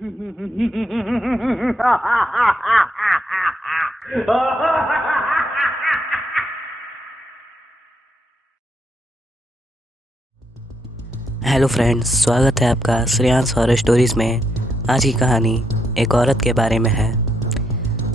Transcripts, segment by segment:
Hello friends, स्वागत है आपका श्रेयांश हॉरर स्टोरीज़ में। आज की कहानी एक औरत के बारे में है।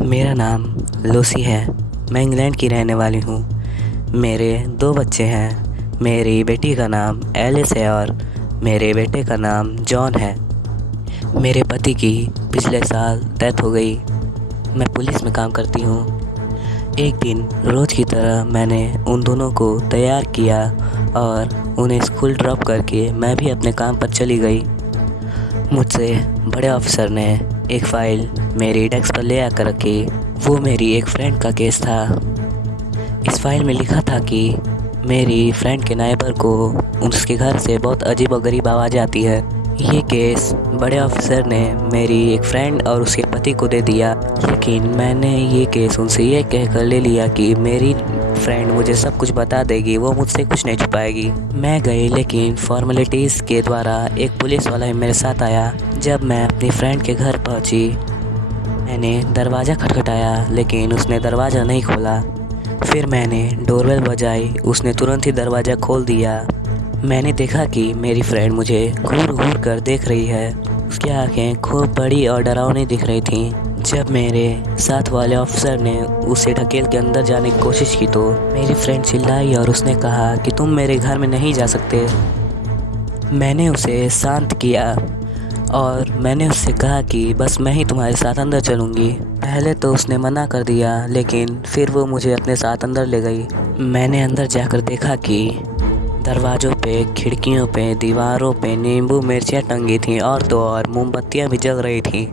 मेरा नाम लूसी है। मैं इंग्लैंड की रहने वाली हूँ। मेरे 2 बच्चे हैं। मेरी बेटी का नाम एलिस है और मेरे बेटे का नाम जॉन है। मेरे पति की पिछले साल डेथ हो गई। मैं पुलिस में काम करती हूँ। एक दिन रोज़ की तरह मैंने उन दोनों को तैयार किया और उन्हें स्कूल ड्रॉप करके मैं भी अपने काम पर चली गई। मुझसे बड़े ऑफिसर ने एक फ़ाइल मेरी डेस्क पर ले आकर रखी। वो मेरी एक फ्रेंड का केस था। इस फाइल में लिखा था कि मेरी फ्रेंड के नाइबर को उसके घर से बहुत अजीब और गरीब आवाज़ आती है। ये केस बड़े ऑफिसर ने मेरी एक फ्रेंड और उसके पति को दे दिया, लेकिन मैंने ये केस उनसे ये कहकर ले लिया कि मेरी फ्रेंड मुझे सब कुछ बता देगी, वो मुझसे कुछ नहीं छुपाएगी। मैं गई, लेकिन फॉर्मेलिटीज़ के द्वारा एक पुलिस वाला ही मेरे साथ आया। जब मैं अपनी फ्रेंड के घर पहुंची, मैंने दरवाज़ा खटखटाया, लेकिन उसने दरवाज़ा नहीं खोला। फिर मैंने डोरबेल बजाई, उसने तुरंत ही दरवाज़ा खोल दिया। मैंने देखा कि मेरी फ्रेंड मुझे घूर घूर कर देख रही है। उसकी आंखें खूब बड़ी और डरावनी दिख रही थीं। जब मेरे साथ वाले ऑफिसर ने उसे ढकेल के अंदर जाने की कोशिश की तो मेरी फ्रेंड चिल्लाई और उसने कहा कि तुम मेरे घर में नहीं जा सकते। मैंने उसे शांत किया और मैंने उससे कहा कि बस मैं ही तुम्हारे साथ अंदर चलूँगी। पहले तो उसने मना कर दिया, लेकिन फिर वो मुझे अपने साथ अंदर ले गई। मैंने अंदर जाकर देखा कि दरवाज़ों पे, खिड़कियों पे, दीवारों पे नींबू मिर्चियाँ टंगी थीं और तो और मोमबत्तियाँ भी जल रही थीं।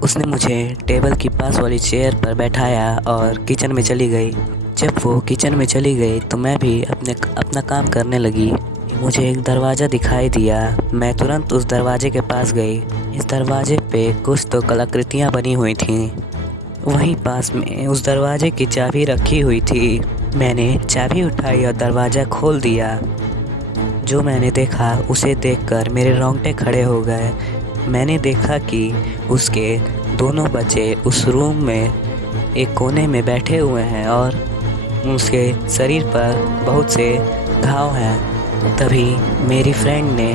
उसने मुझे टेबल के पास वाली चेयर पर बैठाया और किचन में चली गई। जब वो किचन में चली गई तो मैं भी अपना काम करने लगी। मुझे एक दरवाज़ा दिखाई दिया। मैं तुरंत उस दरवाजे के पास गई। इस दरवाजे पे कुछ तो कलाकृतियाँ बनी हुई थीं। वहीं पास में उस दरवाजे की चाबी रखी हुई थी। मैंने चाबी उठाई और दरवाज़ा खोल दिया। जो मैंने देखा उसे देखकर मेरे रोंगटे खड़े हो गए। मैंने देखा कि उसके दोनों बच्चे उस रूम में एक कोने में बैठे हुए हैं और उसके शरीर पर बहुत से घाव हैं। तभी मेरी फ्रेंड ने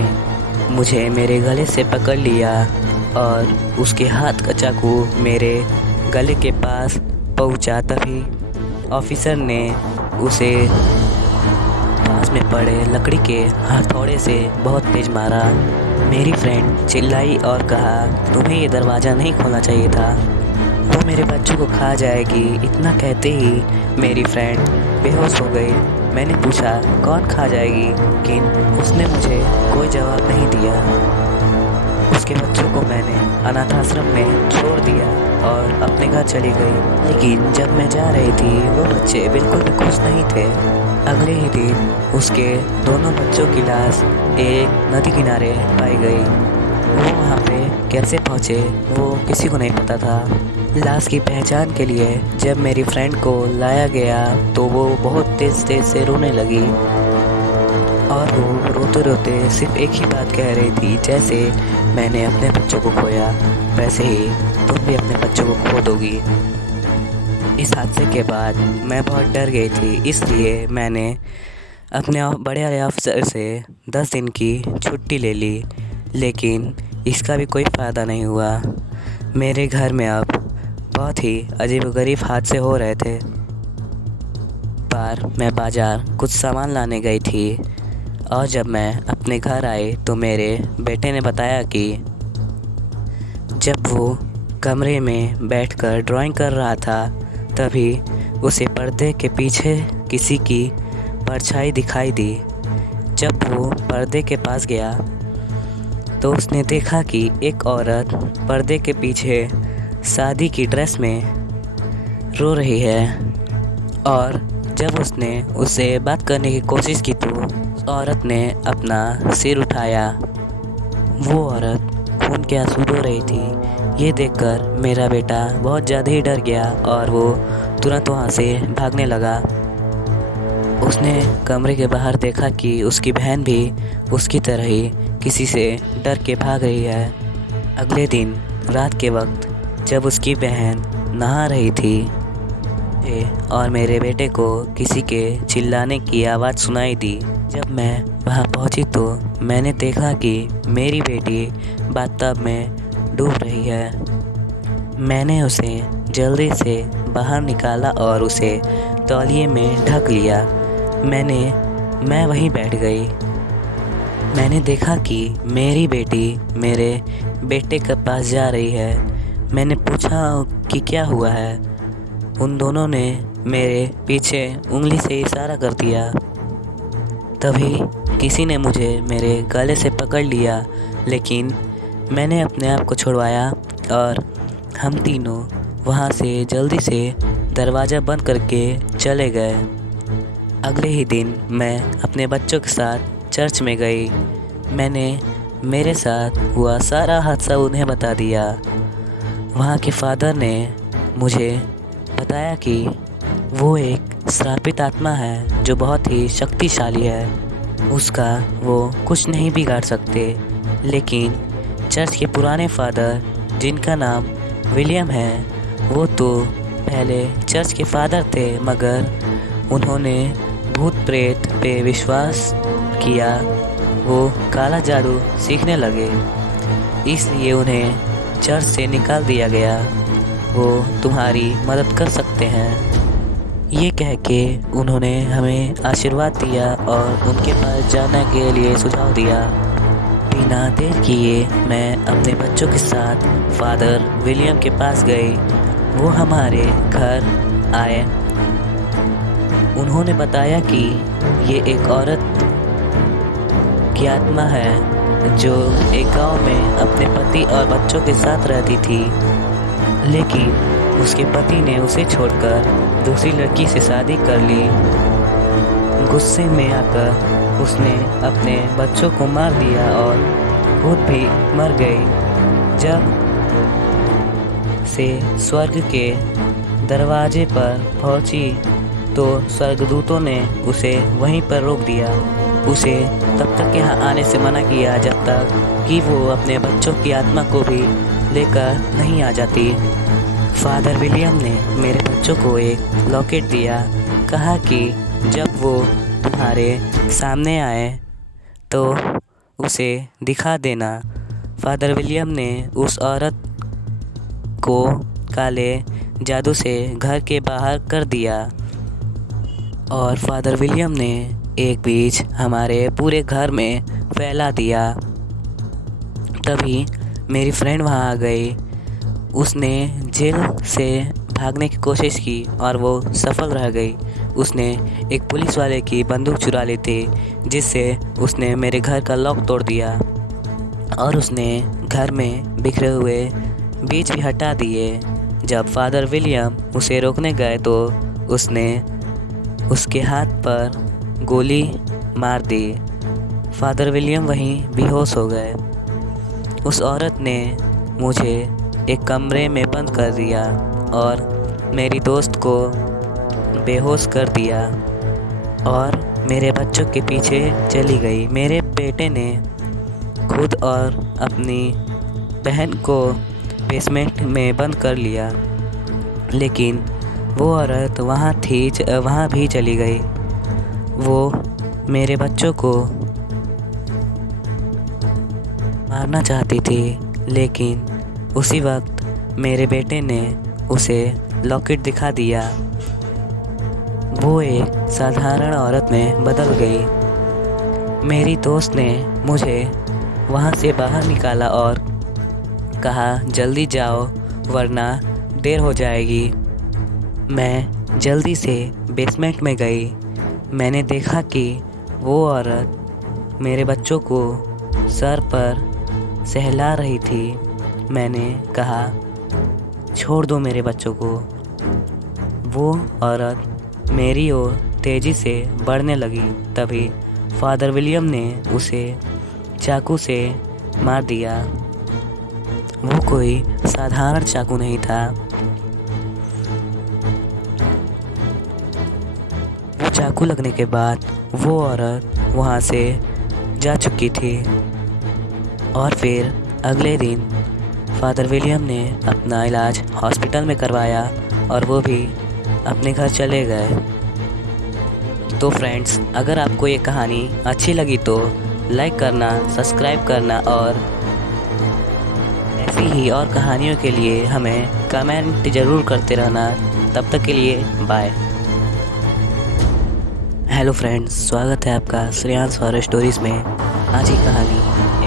मुझे मेरे गले से पकड़ लिया और उसके हाथ का चाकू मेरे गले के पास पहुंचा। तभी ऑफिसर ने उसे पास में पड़े लकड़ी के हथौड़े से बहुत तेज मारा। मेरी फ्रेंड चिल्लाई और कहा, तुम्हें ये दरवाज़ा नहीं खोलना चाहिए था, वो मेरे बच्चों को खा जाएगी। इतना कहते ही मेरी फ्रेंड बेहोश हो गई। मैंने पूछा कौन खा जाएगी, लेकिन उसने मुझे कोई जवाब नहीं दिया। उसके बच्चों को मैंने अनाथ आश्रम में छोड़ दिया और अपने घर चली गई। लेकिन जब मैं जा रही थी वो बच्चे बिल्कुल भी खुश नहीं थे। अगले ही दिन उसके दोनों बच्चों की लाश एक नदी किनारे पाई गई। वो वहाँ पे कैसे पहुँचे वो किसी को नहीं पता था। लाश की पहचान के लिए जब मेरी फ्रेंड को लाया गया तो वो बहुत तेज़ से रोने लगी और वो रोते रोते सिर्फ एक ही बात कह रही थी, जैसे मैंने अपने बच्चों को खोया वैसे ही तुम भी अपने बच्चों को खो दोगी। इस हादसे के बाद मैं बहुत डर गई थी, इसलिए मैंने अपने बड़े वाले अफसर से 10 दिन की छुट्टी ले ली, लेकिन इसका भी कोई फ़ायदा नहीं हुआ। मेरे घर में अब बहुत ही अजीबोगरीब हादसे हो रहे थे। बार मैं बाज़ार कुछ सामान लाने गई थी और जब मैं अपने घर आई तो मेरे बेटे ने बताया कि जब वो कमरे में बैठकर ड्राइंग कर रहा था तभी उसे पर्दे के पीछे किसी की परछाई दिखाई दी। जब वो पर्दे के पास गया तो उसने देखा कि एक औरत पर्दे के पीछे शादी की ड्रेस में रो रही है और जब उसने उससे बात करने की कोशिश की तो औरत ने अपना सिर उठाया। वो औरत खून के आंसू रो रही थी। ये देखकर मेरा बेटा बहुत ज़्यादा ही डर गया और वो तुरंत वहाँ से भागने लगा। उसने कमरे के बाहर देखा कि उसकी बहन भी उसकी तरह ही किसी से डर के भाग रही है। अगले दिन रात के वक्त जब उसकी बहन नहा रही थी और मेरे बेटे को किसी के चिल्लाने की आवाज़ सुनाई दी। जब मैं वहां पहुंची तो मैंने देखा कि मेरी बेटी बाथटब में डूब रही है। मैंने उसे जल्दी से बाहर निकाला और उसे तौलिए में ढक लिया। मैं वहीं बैठ गई। मैंने देखा कि मेरी बेटी मेरे बेटे के पास जा रही है। मैंने पूछा कि क्या हुआ है। उन दोनों ने मेरे पीछे उंगली से इशारा कर दिया। तभी किसी ने मुझे मेरे गले से पकड़ लिया, लेकिन मैंने अपने आप को छुड़वाया और हम तीनों वहाँ से जल्दी से दरवाज़ा बंद करके चले गए। अगले ही दिन मैं अपने बच्चों के साथ चर्च में गई। मैंने मेरे साथ हुआ सारा हादसा उन्हें बता दिया। वहाँ के फादर ने मुझे बताया कि वो एक श्रापित आत्मा है जो बहुत ही शक्तिशाली है। उसका वो कुछ नहीं बिगाड़ सकते। लेकिन चर्च के पुराने फादर, जिनका नाम विलियम है, वो तो पहले चर्च के फादर थे, मगर उन्होंने भूत प्रेत पे विश्वास किया। वो काला जादू सीखने लगे, इसलिए उन्हें चर्च से निकाल दिया गया। वो तुम्हारी मदद कर सकते हैं। ये कह के उन्होंने हमें आशीर्वाद दिया और उनके पास जाने के लिए सुझाव दिया। बिना देर किए मैं अपने बच्चों के साथ फादर विलियम के पास गई। वो हमारे घर आए। उन्होंने बताया कि ये एक औरत की आत्मा है जो एक गांव में अपने पति और बच्चों के साथ रहती थी, लेकिन उसके पति ने उसे छोड़कर दूसरी लड़की से शादी कर ली। गुस्से में आकर उसने अपने बच्चों को मार दिया और खुद भी मर गई। जब से स्वर्ग के दरवाजे पर पहुंची तो स्वर्गदूतों ने उसे वहीं पर रोक दिया। उसे तब तक यहाँ आने से मना किया जब तक कि वो अपने बच्चों की आत्मा को भी लेकर नहीं आ जाती। फादर विलियम ने मेरे बच्चों को एक लॉकेट दिया। कहा कि जब वो तुम्हारे सामने आए तो उसे दिखा देना। फादर विलियम ने उस औरत को काले जादू से घर के बाहर कर दिया और फादर विलियम ने एक बीज हमारे पूरे घर में फैला दिया। तभी मेरी फ्रेंड वहाँ आ गई। उसने जेल से भागने की कोशिश की और वो सफल रह गई। उसने एक पुलिस वाले की बंदूक चुरा ली थी, जिससे उसने मेरे घर का लॉक तोड़ दिया और उसने घर में बिखरे हुए बीज भी हटा दिए। जब फादर विलियम उसे रोकने गए तो उसने उसके हाथ पर गोली मार दी। फादर विलियम वहीं बेहोश हो गए। उस औरत ने मुझे एक कमरे में बंद कर दिया और मेरी दोस्त को बेहोश कर दिया और मेरे बच्चों के पीछे चली गई। मेरे बेटे ने खुद और अपनी बहन को बेसमेंट में बंद कर लिया, लेकिन वो औरत वहाँ भी चली गई। वो मेरे बच्चों को मारना चाहती थी, लेकिन उसी वक्त मेरे बेटे ने उसे लॉकेट दिखा दिया। वो एक साधारण औरत में बदल गई। मेरी दोस्त ने मुझे वहाँ से बाहर निकाला और कहा जल्दी जाओ वरना देर हो जाएगी। मैं जल्दी से बेसमेंट में गई। मैंने देखा कि वो औरत मेरे बच्चों को सर पर सहला रही थी। मैंने कहा छोड़ दो मेरे बच्चों को। वो औरत मेरी ओर तेज़ी से बढ़ने लगी। तभी फादर विलियम ने उसे चाकू से मार दिया। वो कोई साधारण चाकू नहीं था। वो चाकू लगने के बाद वो औरत वहाँ से जा चुकी थी। और फिर अगले दिन फादर विलियम ने अपना इलाज हॉस्पिटल में करवाया और वो भी अपने घर चले गए। तो फ्रेंड्स, अगर आपको ये कहानी अच्छी लगी तो लाइक करना, सब्सक्राइब करना और ऐसी ही और कहानियों के लिए हमें कमेंट ज़रूर करते रहना। तब तक के लिए बाय। हेलो फ्रेंड्स, स्वागत है आपका श्रेयांश हॉरर स्टोरीज़ में। आज की कहानी